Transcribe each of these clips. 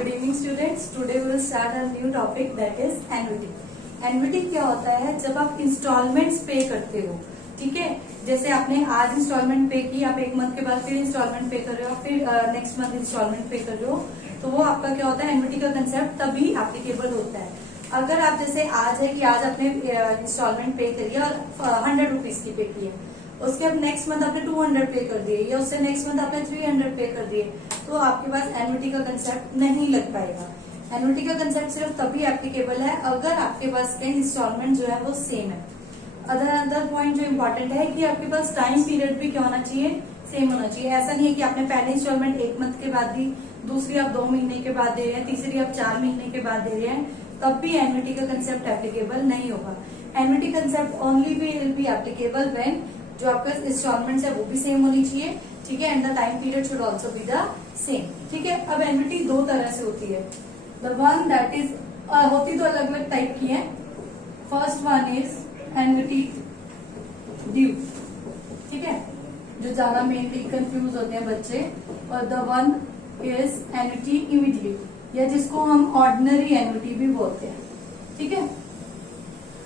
Good evening students. Today we will start a new topic that is annuity. Annuity क्या होता है? जब आप इंस्टॉलमेंट्स पे करते हो, ठीक है। जैसे आपने आज इंस्टॉलमेंट पे की, आप एक मंथ के बाद फिर इंस्टॉलमेंट पे कर रहे हो, फिर नेक्स्ट मंथ इंस्टॉलमेंट पे कर रहे हो, तो वो आपका क्या होता है, एन्युटी का कंसेप्ट तभी एप्लीकेबल होता है। अगर आप जैसे आज है कि आज आपने इंस्टॉलमेंट पे करी है और 100 रुपीज की पे की है, उसके अब नेक्स्ट मंथ आपने 200 पे कर दिए या उससे नेक्स्ट मंथ आपने 300 पे कर दिए, तो आपके पास एन्युटी का कंसेप्ट नहीं लग पाएगा। एन्युटी का कंसेप्ट सिर्फ तभी एप्लीकेबल है अगर आपके पास के इंस्टॉलमेंट जो है वो सेम है। अदर पॉइंट जो इम्पोर्टेंट है कि आपके पास टाइम पीरियड भी क्या होना चाहिए, सेम होना चाहिए। ऐसा नहीं है कि आपने पहले इंस्टॉलमेंट 1 मंथ के बाद दी, दूसरी आप 2 महीने के बाद दे रहे हैं, तीसरी आप 4 महीने के बाद दे रहे हैं, तब भी एन्युटी का कंसेप्ट एप्लीकेबल नहीं होगा। Annuity concept only will be applicable when जो आपका इंस्टॉलमेंट है वो भी सेम होनी चाहिए, ठीक है, and the time period should also be the same, ठीक है। अब एन्युटी दो तरह से होती है। द वन दैट इज होती तो अलग अलग टाइप की है। First one is annuity due, ठीक है, जो ज्यादा मेनली कंफ्यूज होते हैं बच्चे। और the one is annuity immediate, या जिसको हम ऑर्डिनरी एन्युटी भी बोलते हैं, ठीक है।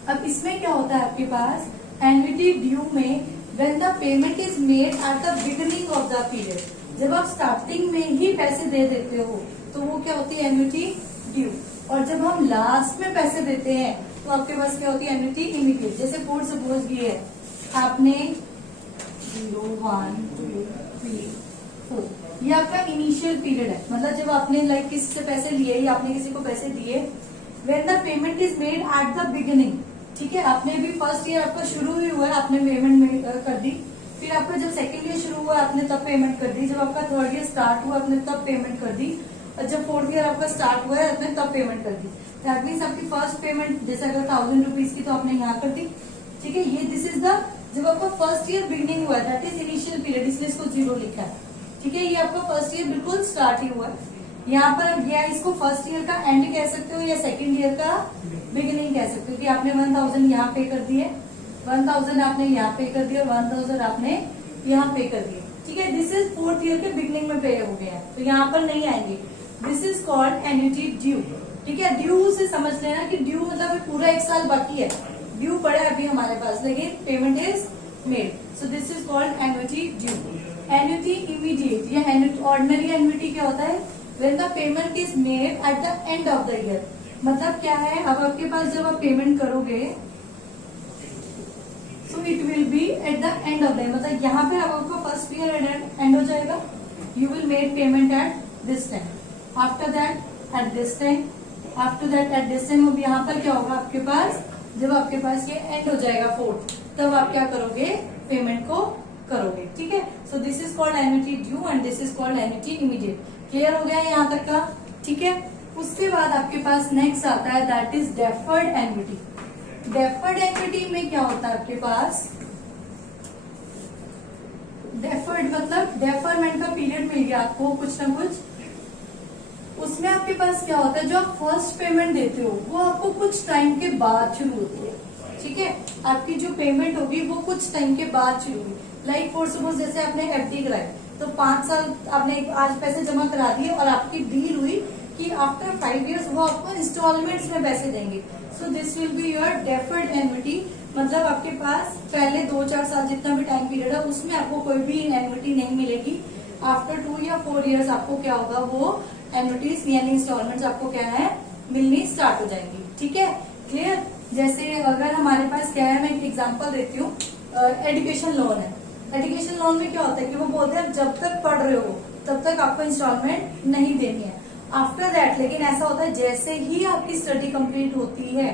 अब इसमें क्या होता है आपके पास एन्युटी ड्यू में when the payment is made at the beginning of the period, जब आप स्टार्टिंग में ही पैसे दे देते हो तो वो क्या होती है, एन्युटी ड्यू। और जब हम लास्ट में पैसे देते हैं तो आपके पास क्या होती है, एन्युटी इमीडिएट। जैसे फॉर सपोज ये है, आपने 0 1 2 3 4, ये आपका इनिशियल पीरियड है, मतलब जब आपने लाइक किसी से पैसे लिए या आपने किसी को पैसे दिए, when the payment is made at the beginning, ठीक है। आपने भी फर्स्ट ईयर आपका शुरू ही हुआ है, आपने पेमेंट कर दी, फिर आपका जब सेकंड ईयर शुरू हुआ आपने तब पेमेंट कर दी, जब आपका थर्ड ईयर स्टार्ट हुआ आपने तब पेमेंट कर दी, और जब फोर्थ ईयर आपका स्टार्ट हुआ है आपने तब पेमेंट कर दी। दैट मीन्स आपकी फर्स्ट पेमेंट जैसे अगर 1000 रुपीज की तो आपने यहाँ कर दी, ठीक है। ये दिस इज द जब आपका फर्स्ट ईयर बिगिनिंग हुआ है, दैट इज इनिशियल पीरियड, इसलिए इसको 0 लिखा है, ठीक है। ये आपका फर्स्ट ईयर बिल्कुल स्टार्ट ही हुआ है। यहाँ पर अब यह इसको फर्स्ट ईयर का एंड कह सकते हो या सेकंड ईयर का बिगिनिंग कह सकते हो, कि आपने 1000 यहाँ पे कर दिए, 1000 आपने यहाँ पे कर दिया, 1000 आपने यहाँ पे कर दिए, ठीक है। दिस इज फोर्थ ईयर के बिगिनिंग में पे हो गया, तो यहाँ पर नहीं आएंगे। This is called annuity due, ठीक है। ड्यू से समझ लेना कि ड्यू मतलब पूरा 1 साल बाकी है, ड्यू पड़ा है अभी हमारे पास, लेकिन payment is made, so this is called annuity due. Annuity immediate या ऑर्डिनरी एन्युटी क्या होता है, when the payment is made at the end of the year, मतलब क्या है, अब आपके पास जब आप पेमेंट करोगे so it will be at the end of the year, मतलब यहाँ पे अब आपका फर्स्ट ईयर एंड हो जाएगा, you will make payment at this time, after that at this time, after that at this time। अब यहाँ पर क्या होगा आपके पास, जब आपके पास ये एंड हो जाएगा फोर्थ, तब आप क्या करोगे, पेमेंट को करोगे, ठीक है। So this is called annuity due and this is called annuity immediate. Clear हो गया यहाँ तक का, ठीक है। उसके बाद आपके पास नेक्स्ट आता है that is deferred annuity. Deferred annuity में क्या होता है आपके पास, डेफर्ड मतलब डेफरमेंट का पीरियड मिल गया आपको कुछ ना कुछ, उसमें आपके पास क्या होता है, जो आप फर्स्ट पेमेंट देते हो वो आपको कुछ टाइम के बाद शुरू होती है, ठीक है। आपकी जो पेमेंट होगी वो कुछ टाइम के बाद शुरू होगी। लाइक फॉर सपोज जैसे आपने एफडी कराई तो 5 साल आपने आज पैसे जमा करा दिए और आपकी डील हुई कि आफ्टर 5 इयर्स वो आपको इंस्टॉलमेंट्स में पैसे देंगे, so this will be your deferred annuity. मतलब आपके पास पहले 2-4 साल जितना भी टाइम पीरियड है उसमें आपको कोई भी एन्युटी नहीं मिलेगी। आफ्टर 2 या 4 इयर्स आपको क्या होगा, वो एन्युटीज यानी इंस्टॉलमेंट्स आपको क्या है, मिलनी स्टार्ट हो जाएंगी, ठीक है। क्लियर। जैसे अगर हमारे पास क्या है, मैं एक एग्जाम्पल देती हूँ, एजुकेशन लोन है। एजुकेशन लोन में क्या होता है कि वो बोलते हैं जब तक पढ़ रहे हो तब तक आपको इंस्टॉलमेंट नहीं देनी है, आफ्टर दैट। लेकिन ऐसा होता है जैसे ही आपकी स्टडी कंप्लीट होती है,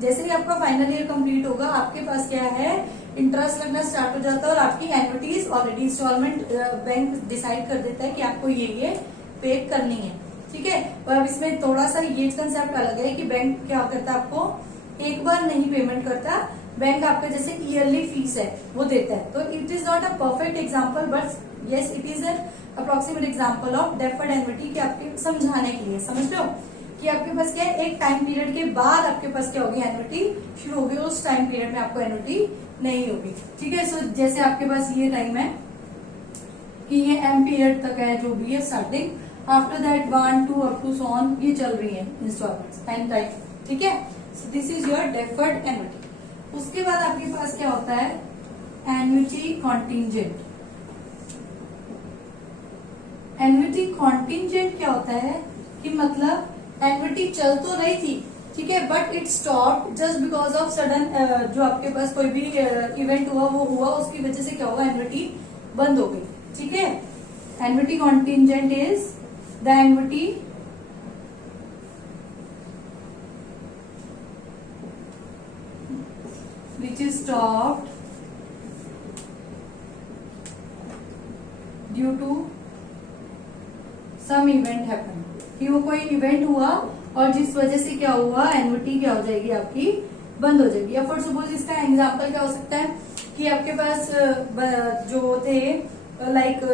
जैसे ही आपका फाइनल ईयर कंप्लीट होगा, आपके पास क्या है, इंटरेस्ट लगना स्टार्ट हो जाता है और आपकी एन्युटीज ऑलरेडी इंस्टॉलमेंट बैंक डिसाइड कर देता है कि आपको ये पे करनी है, ठीक है। और अब इसमें थोड़ा सा ये कंसेप्ट अलग है कि बैंक क्या करता है, आपको एक बार नहीं पेमेंट करता, बैंक आपका जैसे ईयरली फीस है वो देता है। तो it is not a perfect example but yes it is an approximate example of deferred annuity, कि आपके समझाने के लिए, समझ लो कि आपके पास क्या है, एक टाइम पीरियड के बाद आपके पास क्या होगी, एन्युटी शुरू होगी, उस टाइम पीरियड में आपको एन्युटी नहीं होगी, ठीक है। सो जैसे आपके पास ये टाइम है कि ये एम पीरियड तक है जो भी है starting, after that 1, 2 up to so on, ये चल रही है इंस्टॉलमेंट्स एन टाइम, ठीक है। So this is your deferred annuity. उसके बाद आपके पास क्या होता है, एन्युटी कॉन्टिंजेंट। एन्युटी कॉन्टिंजेंट क्या होता है कि मतलब एन्युटी चल तो रही थी, ठीक है, but it stop just because of sudden, जो आपके पास कोई भी इवेंट हुआ वो हुआ, उसकी वजह से क्या हुआ, एन्युटी बंद हो गई, ठीक है। Annuity contingent is the annuity which is stopped due to some event happen, कि वो कोई इवेंट हुआ और जिस वजह से क्या हुआ, एन्युटी क्या हो जाएगी आपकी, बंद हो जाएगी। या फॉर सपोज इसका एग्जांपल क्या हो सकता है कि आपके पास जो थे लाइक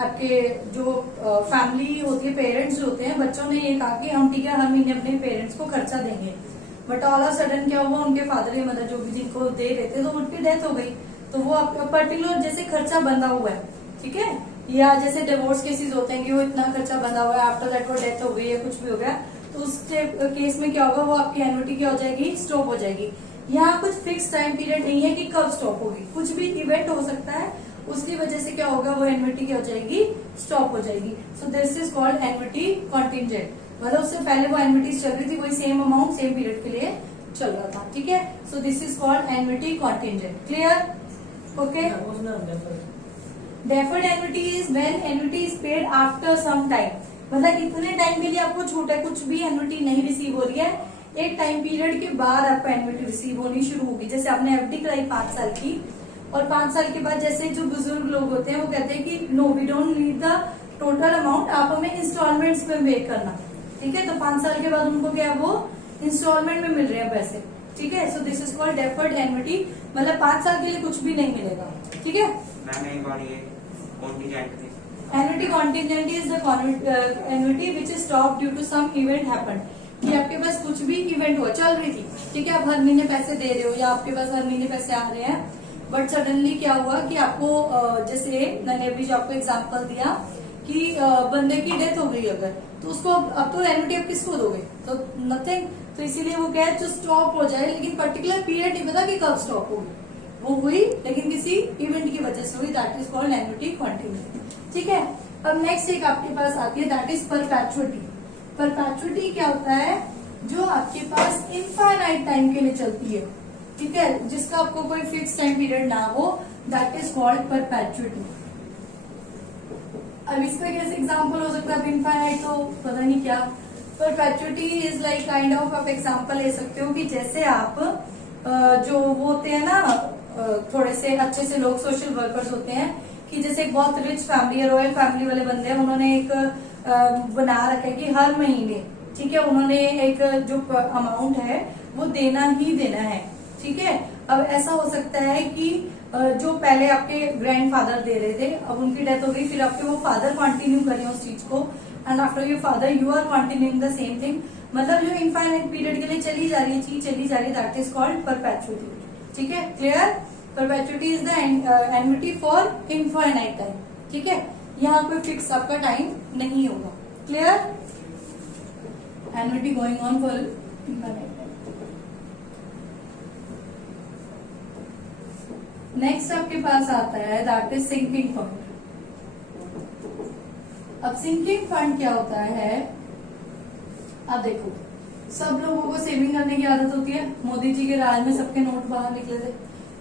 आपके जो फैमिली होती है, पेरेंट्स होते हैं, बच्चों ने ये कहा कि हम ठीक है हर महीने अपने पेरेंट्स को खर्चा देंगे, बट ऑल ऑफ सडन क्या हुआ, उनके फादर या मदर जो भी जिनको दे रहे थे तो उनकी डेथ हो गई, तो वो पर्टिकुलर जैसे खर्चा बंधा हुआ है, ठीक है। या जैसे डिवोर्स केसेस होते हैं कि वो इतना खर्चा बंधा हुआ है, आफ्टर दैट वो डेथ हो गई या कुछ भी हो गया, तो उस केस में क्या होगा, वो आपकी एन्युटी क्या हो जाएगी, स्टॉप हो जाएगी। यहाँ कुछ फिक्स टाइम पीरियड नहीं है कि कब स्टॉप होगी, कुछ भी इवेंट हो सकता है, उसकी वजह से क्या होगा, वो एन्युटी क्या हो जाएगी, स्टॉप हो जाएगी। सो this is called annuity contingent, मतलब उससे पहले वो एन्युटी चल रही थी, वही सेम अमाउंट सेम पीरियड के लिए चल रहा था, ठीक है। So this is called annuity contingent, clear, okay. Deferred annuity is when annuity is paid after some time, मतलब इतने टाइम के लिए आपको छूट है, कुछ भी एन्युटी नहीं रिसीव हो रही है, एक टाइम पीरियड के बाद आपको एन्युटी रिसीव होनी शुरू होगी। जैसे आपने एफडी कराई 5 साल की, और 5 साल के बाद जैसे जो बुजुर्ग लोग होते हैं वो कहते हैं कि no we don't need the total amount, आप हमें इंस्टॉलमेंट्स में पे करना, ठीक है। तो 5 साल के बाद उनको क्या है, वो इंस्टॉलमेंट में मिल रहे हैं पैसे, ठीक है। So this is called deferred annuity, मतलब 5 साल के लिए कुछ भी नहीं मिलेगा, ठीक है। Annuity contingent is the annuity which is stop due to some event happened, कि आपके पास कुछ भी इवेंट हुआ, चल रही थी, ठीक है, आप हर महीने पैसे दे रहे हो या आपके पास हर महीने पैसे आ रहे हैं, बट सडनली क्या हुआ कि आपको जैसे मैंने अभी जो आपको एग्जांपल दिया कि बंदे की डेथ हो गई अगर, तो उसको अब तो एन्युटी आप किसको दोगे, तो नथिंग, तो इसीलिए वो क्या है, जो स्टॉप हो जाए, लेकिन पर्टिकुलर पीरियड नहीं पता कि कब स्टॉप होगी, वो हुई लेकिन किसी इवेंट की वजह से हुई, that is called annuity continuity, ठीक है। अब नेक्स्ट एक आपके पास आती है, दैट इज परपेचुइटी। परपेचुइटी क्या होता है, जो आपके पास इनफाइनाइट टाइम के लिए चलती है, ठीक है, जिसका आपको कोई फिक्स टाइम पीरियड ना हो, दैट इज कॉल्ड परपेचुइटी। अब इसका कैसे एग्जांपल हो सकता है, इनफाइनाइट तो पता नहीं क्या, perpetuity is like kind of, आप एग्जांपल ले सकते हो कि जैसे आप जो वो होते हैं ना, थोड़े से अच्छे से लोग, सोशल वर्कर्स होते हैं, कि जैसे एक बहुत रिच फैमिली है, रॉयल फैमिली वाले बंदे हैं, उन्होंने एक बना रखा है कि हर महीने, ठीक है, उन्होंने एक जो अमाउंट है वो देना ही देना है, ठीक है। अब ऐसा हो सकता है कि जो पहले आपके ग्रैंडफादर दे रहे थे, अब उनकी डेथ हो गई, फिर आपके वो फादर कंटिन्यू करें उस चीज को, and after your father you are continuing the same thing, मतलब जो इनफाइनाइट पीरियड के लिए चली जा रही है चीज, चली जा रही है, दैट इज कॉल्ड परपेचुइटी, ठीक है, clear. Perpetuity is the annuity for infinite time, ठीक है, यहाँ कोई फिक्स आपका टाइम नहीं होगा, clear. Annuity going on for infinite time. Next आपके पास आता है, दैट इज सिंकिंग फंड। अब सिंकिंग फंड क्या होता है, अब देखो, सब लोगों को सेविंग करने की आदत होती है, मोदी जी के राज में सबके नोट बाहर निकले थे,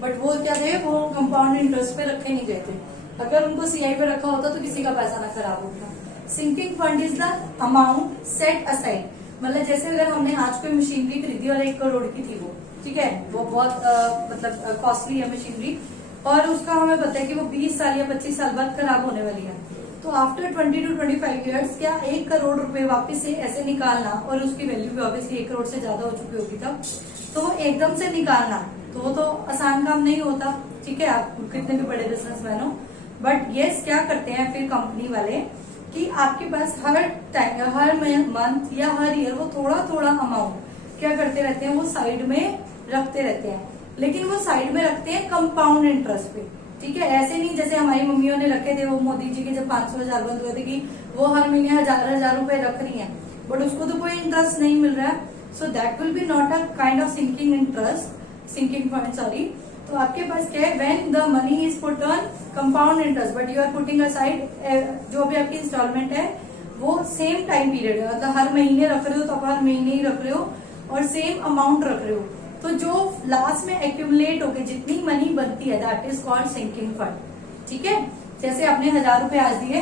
बट वो क्या थे, वो कंपाउंड इंटरेस्ट पे रखे नहीं गए थे, अगर उनको सीआई पे रखा होता तो किसी का पैसा ना खराब होता। Sinking fund is the amount set aside, मतलब जैसे अगर हमने आज कोई मशीनरी खरीदी और 1 करोड़ की थी वो, ठीक है, वो बहुत मतलब कॉस्टली है मशीनरी, और उसका हमें पता है कि वो 20 साल या 25 साल बाद खराब होने वाली है, तो आफ्टर 20 to 25 ईयर्स क्या 1 करोड़ रुपए वापस से ऐसे निकालना, और उसकी वैल्यू भी ऑब्वियसली 1 करोड़ से ज्यादा हो चुकी होगी तब, तो वो एकदम से निकालना तो वो तो आसान काम नहीं होता, ठीक है, आप कितने भी बड़े बिजनेसमैन हो, बट यस क्या करते हैं फिर कंपनी वाले कि आपके पास हर टाइम, हर मंथ या हर ईयर वो थोड़ा थोड़ा अमाउंट क्या करते रहते हैं, वो साइड में रखते रहते हैं, लेकिन वो साइड में रखते हैं कंपाउंड इंटरेस्ट पे, ठीक है, ऐसे नहीं जैसे हमारी मम्मियों ने रखे थे, वो मोदी जी के जब 500,000 बंद हुए थे कि वो हर महीने हजार रुपए रख रही हैं, बट उसको तो कोई इंटरेस्ट नहीं मिल रहा है, so that will be not a kind of sinking interest, sinking fund sorry. तो आपके पास क्या है, when the money is put on compound interest but you are putting aside, जो भी आपकी इंस्टॉलमेंट है वो सेम टाइम पीरियड है, मतलब हर महीने रख रहे हो तो आप हर महीने ही रख रहे हो और सेम अमाउंट रख रहे हो, तो जो लास्ट में एक्यूमुलेट होके जितनी मनी बनती है that is called sinking fund. ठीक है, जैसे आपने 1,000 रुपए आज दिए,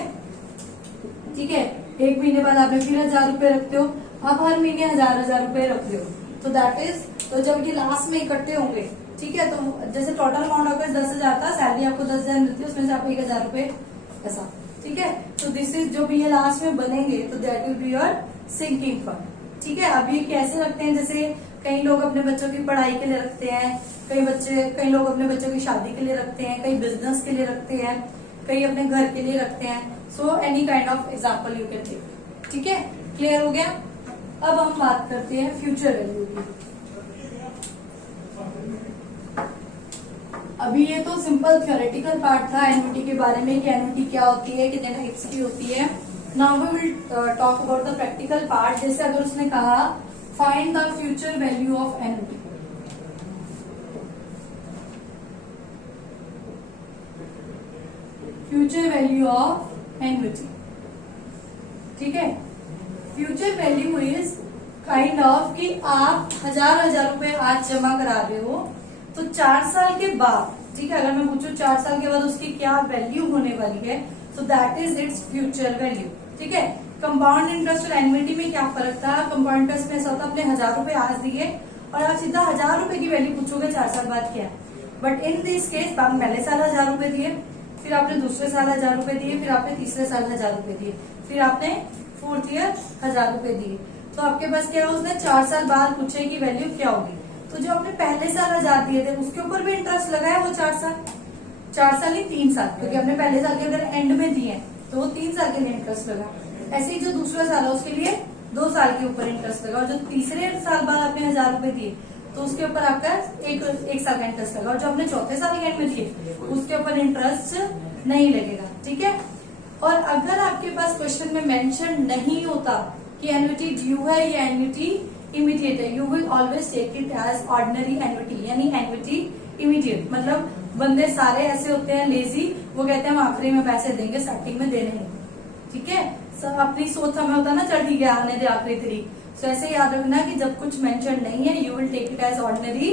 ठीक है, एक महीने बाद आपने फिर 1,000 रुपए रखते हो, आप हर महीने 1,000 रुपए रख रहे हो, तो दैट इज, तो जब ये लास्ट में इकट्ठे होंगे, ठीक है, तो जैसे टोटल अमाउंट आपका 10,000 था, सैलरी आपको 10,000 मिलती है, उसमें से आपको 1,000 रुपए ऐसा, ठीक है, तो दिस इज जो भी ये लास्ट में बनेंगे तो that will be your sinking fund. ठीक है, अब ये कैसे रखते हैं, जैसे कई लोग अपने बच्चों की पढ़ाई के लिए रखते हैं, कई लोग अपने बच्चों की शादी के लिए रखते हैं, कई बिजनेस के लिए रखते हैं, कई अपने घर के लिए रखते हैं, so any kind of example you can take. ठीक है, क्लियर हो गया। अब हम बात करते हैं फ्यूचर वैल्यू की। अभी ये तो सिंपल थ्योरेटिकल पार्ट था एन्युटी के बारे में कि एन्युटी क्या होती है, कितने टाइप्स की होती है। Now we will talk about the practical part. जैसे अगर उसने कहा find the future value of annuity, future value of annuity, ठीक है, future value is kind of कि आप 1,000 रुपए आज जमा करा रहे हो, तो 4 साल के बाद, ठीक है, अगर मैं पूछूं 4 साल के बाद उसकी क्या वैल्यू होने वाली है, तो that is its future value. ठीक है, कंपाउंड इंटरेस्ट और एन्युटी में क्या फर्क था, कंपाउंड इंटरेस्ट में ऐसा होता अपने 1,000 रुपए आज दिए और आप सीधा 1,000 रुपए की वैल्यू पूछोगे 4 साल बाद क्या, बट इन दिस केस आप पहले साल 1,000 रुपए दिए, फिर आपने दूसरे साल 1,000 रुपए दिए, फिर आपने तीसरे साल 1,000 रुपए दिए, फिर आपने 4th ईयर 1,000 रुपए दिए, तो आपके पास क्या है, उसने 4 साल बाद पूछे कि वैल्यू क्या होगी, तो जो आपने पहले साल 1,000 दिए थे उसके ऊपर भी इंटरेस्ट लगाया वो 4 साल नहीं 3 साल, क्योंकि आपने पहले साल के अगर एंड में दिए तो वो 3 साल के लिए इंटरेस्ट लगा। ऐसे ही जो दूसरा साल है उसके लिए 2 साल के ऊपर इंटरेस्ट लगा, और जो तीसरे साल बाद आपने 1,000 रुपए दिए तो उसके ऊपर आपका एक साल का इंटरेस्ट लगा, और जो आपने चौथे साल के एंड में दिए उसके ऊपर इंटरेस्ट नहीं लगेगा। ठीक है, और अगर आपके पास क्वेश्चन में मेंशन नहीं होता कि एन्युटी ड्यू है या एन्युटी इमीडिएट है, you will always take it as ordinary annuity, यानी एन्युटी इमीडिएट। मतलब बंदे सारे ऐसे होते हैं लेजी, वो कहते हैं हम आखिरी में पैसे देंगे, स्टार्टिंग में देने नहीं। ठीक है, सब अपनी सोच समय होता है ना, चल ठीक है आने दे आखिरी तारीख, तो ऐसे याद रखना कि जब कुछ मेंशन नहीं है you will take it as ordinary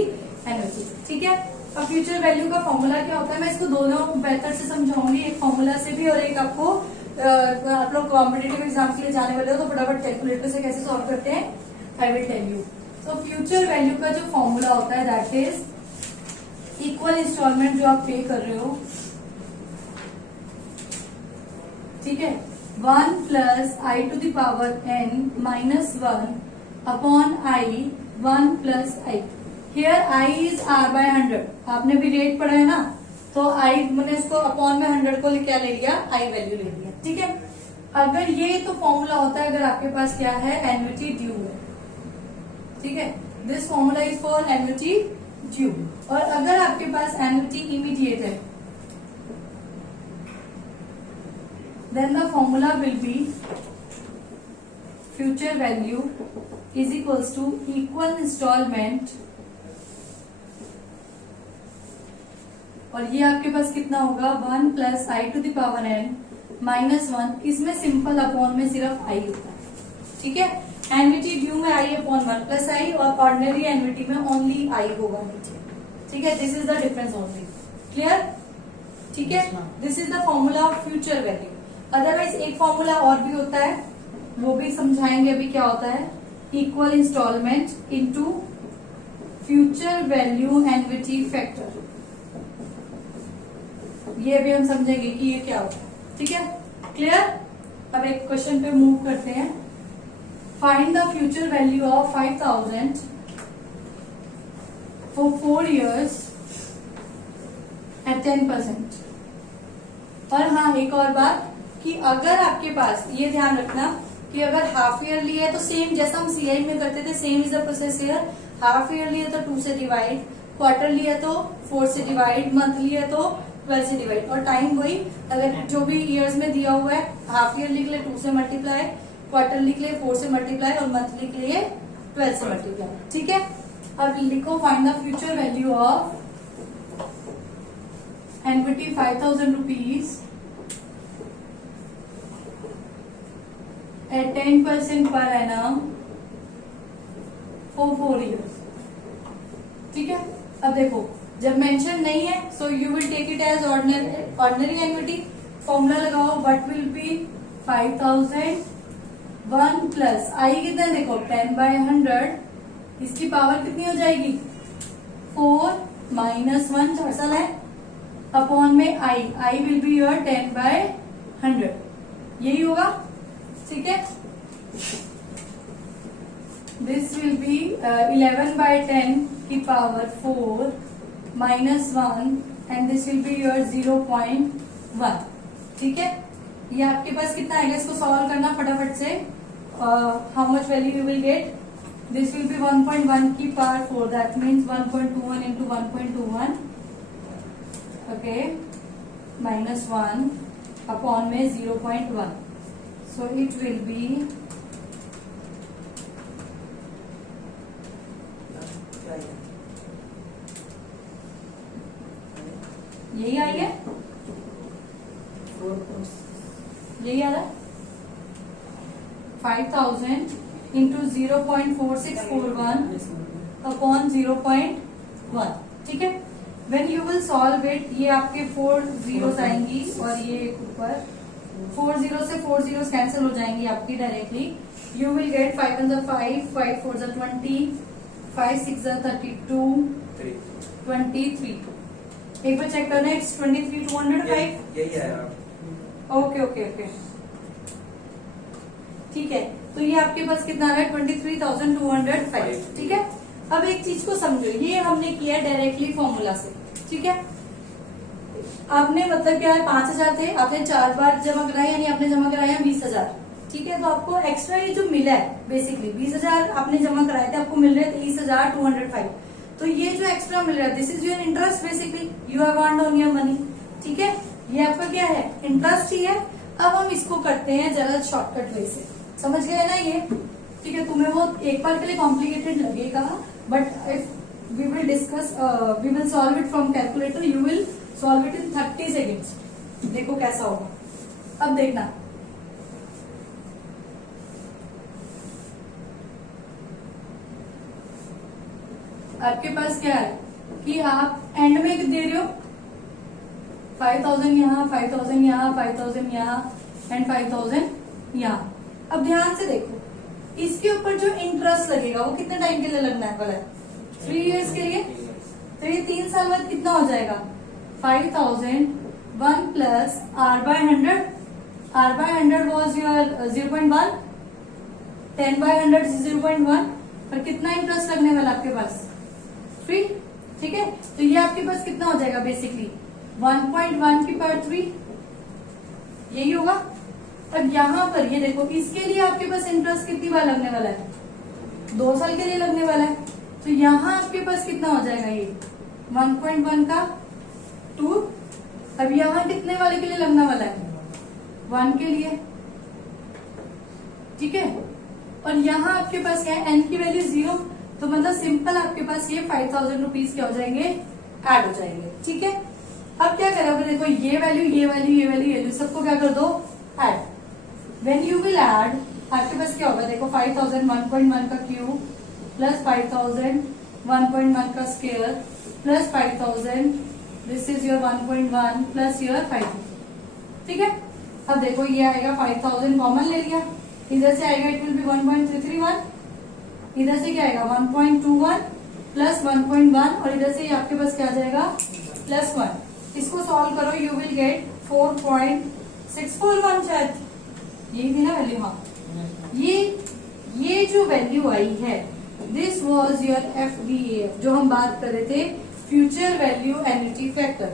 annuity. ठीक है, अब फ्यूचर वैल्यू का फॉर्मूला क्या होता है, मैं इसको दोनों मेथड से समझाऊंगी, एक फॉर्मूला से भी और एक आपको आप लोग कॉम्पिटेटिव एग्जाम के लिए जाने वाले हो तो फटाफट कैलकुलेटर से कैसे सॉल्व करते हैं आई विल टेल यू। तो फ्यूचर वैल्यू का जो फॉर्मूला होता है दैट इज इक्वल इंस्टॉलमेंट जो आप पे कर रहे हो, ठीक है, 1 plus i to the power n minus 1 upon i 1 plus i. Here i is r by 100, आपने भी रेट पढ़ा है ना, तो आई मैंने इसको अपॉन में 100 को क्या ले लिया, आई वैल्यू ले लिया। ठीक है, अगर ये तो फॉर्मूला होता है अगर आपके पास क्या है, एन्युटी ड्यू है। ठीक है, this formula is for annuity due. और अगर आपके पास एन्युटी इमीडिएट है then the formula will be future value is equals to equal installment, और ये आपके पास कितना होगा 1 plus i to the power n minus 1, इसमें सिंपल अपॉन में सिर्फ आई होता है। ठीक है, एन्युटी ड्यू में आई अपॉन 1 प्लस आई और ऑर्डिनरी एन्युटी में ओनली आई होगा नीचे। ठीक है, this is the difference only. Clear? ठीक है, this is the formula of future value. Otherwise एक फॉर्मूला और भी होता है, वो भी समझाएंगे अभी क्या होता है, equal instalment into future value annuity factor, ये भी हम समझेंगे कि ये क्या होता है। ठीक है, क्लियर? अब एक क्वेश्चन पे मूव करते हैं। Find the future value of 5,000 for 4 years at 10%। और हाँ, एक और बात कि अगर आपके पास, ये ध्यान रखना कि अगर हाफ ईयरली है तो सेम जैसा हम सीआई में करते थे same is the process here. Half yearly है तो 2 से डिवाइड, क्वार्टरली है तो 4 से डिवाइड, मंथली है तो 12 से डिवाइड, और टाइम वही, अगर जो भी ईयर्स में दिया हुआ है, हाफ ईयर लिख ले 2 से मल्टीप्लाई, क्वार्टर लिख ले 4 से मल्टीप्लाई, और मंथ लिख लिए 12 से मल्टीप्लाई। ठीक है, अब लिखो find the future value of एनविटी 5,000 rupees at 10% per annum for 4 years। ठीक है, अब देखो जब मेंशन नहीं है so you will take it as ordinary annuity. Formula लगाओ, what will be 5,001 plus i कितना है देखो 10/100, इसकी पावर कितनी हो जाएगी 4 माइनस 1 4 साल है, अपॉन में आई विल बी योर 10/100, यही होगा। ठीक है, दिस विल बी 11/10 की power 4 minus 1 and this will be your 0.1। ठीक है, ये आपके पास कितना आएगा, इसको सॉल्व करना फटाफट से। How much value you will gate, this will be 1.1 की power 4, that means 1.21 into 1.21, okay, minus 1 upon में 0.1, so it will be यही आई है, यही आ रहा है 5,000 इंटू 0.4641 अपॉन 0.1। ठीक है, when you will solve it, ये आपके 4 जीरोस आएंगी और ये ऊपर 4 जीरो से 4 जीरो कैंसिल हो जाएंगी आपकी डायरेक्टली। You will gate 5 1 5, 5 4 20, 5 6 32, 23। एक बार चेक करना, इट्स 23,205। यही है। ओके ओके ओके, ठीक है, तो ये आपके पास कितना आ रहा है 23,205। ठीक है, अब एक चीज को समझो, ये हमने किया डायरेक्टली फॉर्मूला से। ठीक है, आपने मतलब क्या है 5,000 थे, आपने 4 बार जमा कराया, यानी आपने जमा कराया 20,000। ठीक है, तो आपको एक्स्ट्रा ये जो मिला है बेसिकली 20,000 आपने जमा कराए थे, आपको मिल रहे 23,205। तो ये जो एक्स्ट्रा मिल रहा है this is your interest, basically you have earned on your money. ठीक है, ये आपका क्या है इंटरेस्ट ही है। अब हम इसको करते हैं जरा शॉर्टकट वे से, समझ गए ना ये। ठीक है, तुम्हें वो एक बार के लिए कॉम्प्लिकेटेड लगेगा, but if we will discuss, we will solve it from calculator, you will solve it in 30 seconds. देखो कैसा होगा, अब देखना। आपके पास क्या है कि आप एंड में दे रहे हो 5,000 यहाँ, 5,000 यहाँ, 5,000 यहाँ एंड 5,000 यहाँ। अब ध्यान से देखो, इसके ऊपर जो इंटरेस्ट लगेगा वो कितने टाइम के लिए लगना है वाला है 3 इयर्स के लिए। तो ये 3 साल बाद कितना हो जाएगा 5,001 plus R/100, R/100 was your 0.1, 10/100 0.1, और कितना इंटरेस्ट लगने वाला आपके पास 3। ठीक है, तो ये आपके पास कितना हो जाएगा बेसिकली 1.1 की पावर 3, यही होगा। अब यहाँ पर ये देखो, इसके लिए आपके पास इंटरेस्ट कितनी बार लगने वाला है 2 साल के लिए लगने वाला है। तो यहाँ आपके पास कितना हो जाएगा ये 1.1 का 2। अब यहाँ कितने वाले के लिए लगने वाला है 1 के लिए। ठीक है, और यहाँ आपके पास क्या है एन की वैल्यू 0, तो मतलब सिंपल आपके पास ये 5,000 रुपीज क्या हो जाएंगे ऐड हो जाएंगे। ठीक है, अब क्या करोगे देखो, ये वैल्यू ये वैल्यू ये वैल्यू ये वैल्यू सबको क्या कर दो add. When you will add, आपके पास क्या होगा देखो 5,000 1.1 का क्यूब प्लस 5,000 1.1 का square plus 5,000, this is your 1.1 plus your 5,000। ठीक है, अब देखो ये आएगा 5,000 कॉमन ले लिया, इधर से आएगा इट विल बी 1.331, इधर से क्या आएगा 1.21 प्लस 1.1, और इधर से आपके पास क्या आ जाएगा प्लस 1। इसको सॉल्व करो, यू विल गेट 4.641 शायद, यही थी ना वैल्यू। हाँ, ये जो वैल्यू आई है दिस वॉज योर FVAF, जो हम बात कर रहे थे फ्यूचर वैल्यू एन्युटी फैक्टर।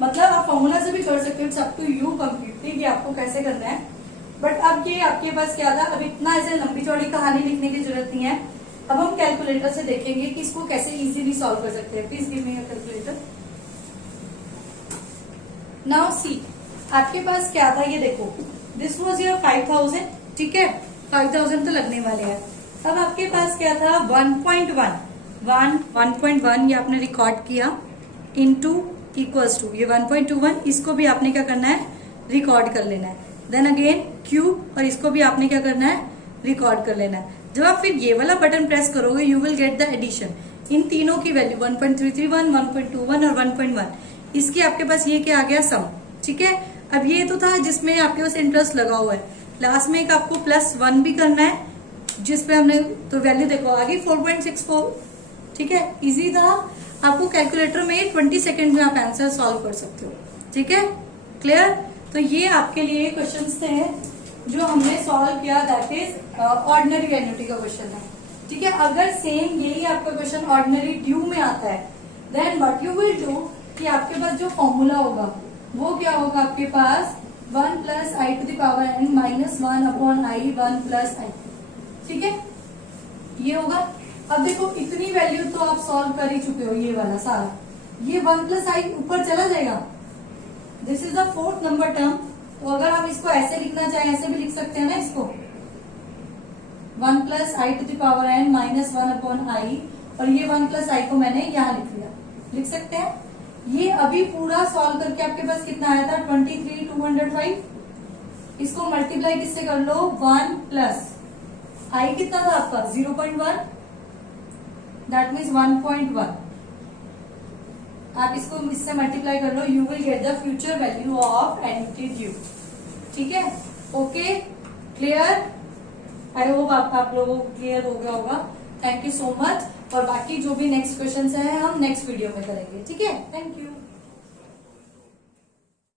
मतलब आप फॉर्मूला से भी कर सकते हो, सब टू यू कंप्लीटली कि आपको कैसे करना है। बट अब ये आपके पास क्या था, अब इतना ऐसे लंबी चौड़ी कहानी लिखने की जरूरत नहीं है। अब हम कैलकुलेटर से देखेंगे कि इसको कैसे इजीली सॉल्व कर सकते हैं। Please give me your calculator. Now see, आपके पास क्या था ये देखो, दिस वॉज योर 5000, ठीक है, 5000 तो लगने वाले हैं। अब आपके पास क्या था 1.1 ये आपने रिकॉर्ड किया इनटू इक्वल्स टू ये 1.21, इसको भी आपने क्या करना है रिकॉर्ड कर लेना है। देन अगेन क्यूब, और इसको भी आपने क्या करना है रिकॉर्ड कर लेना है। जब आप फिर ये वाला बटन प्रेस करोगे you will get the addition, इन तीनों की वैल्यू 1.331, 1.21 और 1.1, इसकी आपके पास ये क्या आ गया सम, ठीक है। अब ये तो था जिसमें आपके पास इंटरेस्ट लगा हुआ है, लास्ट में एक आपको +1 भी करना है जिसपे हमने तो वैल्यू देखो आ गई 4.64, ठीक है, इजी था। आपको कैलकुलेटर में 20 सेकेंड में आप आंसर सॉल्व कर सकते हो, ठीक है, क्लियर। तो ये आपके लिए क्वेश्चंस थे जो हमने सॉल्व किया, दैट इज ऑर्डिनरी एन्युटी का क्वेश्चन है, ठीक है। अगर सेम यही आपका क्वेश्चन ऑर्डिनरी ड्यू में आता है then what you will do कि आपके पास जो फॉर्मूला होगा वो क्या होगा, आपके पास 1 + i⁻n -1/i 1 + i, ठीक है, ये होगा। अब देखो इतनी वैल्यू तो आप सॉल्व कर ही चुके हो, ये वाला सारा, ये 1 + i ऊपर चला जाएगा, this is the 4th number term. तो अगर हम इसको ऐसे लिखना चाहें ऐसे भी लिख सकते हैं ना इसको, 1 + i⁻n -1/i, और ये 1 + i को मैंने यहाँ लिख लिया, लिख सकते हैं। ये अभी पूरा सॉल्व करके आपके पास कितना आया था 23,205, इसको मल्टीप्लाई किससे कर लो 1 + i कितना था आपका 0.1, दैट मीन्स 1.1, आप इसको इससे मल्टीप्लाई कर लो, you will get the future value of annuity due, ठीक है, ओके, क्लियर। आई होप आप लोगों को क्लियर हो गया होगा। थैंक यू सो मच, और बाकी जो भी नेक्स्ट क्वेश्चन है हम नेक्स्ट वीडियो में करेंगे, ठीक है, थैंक यू।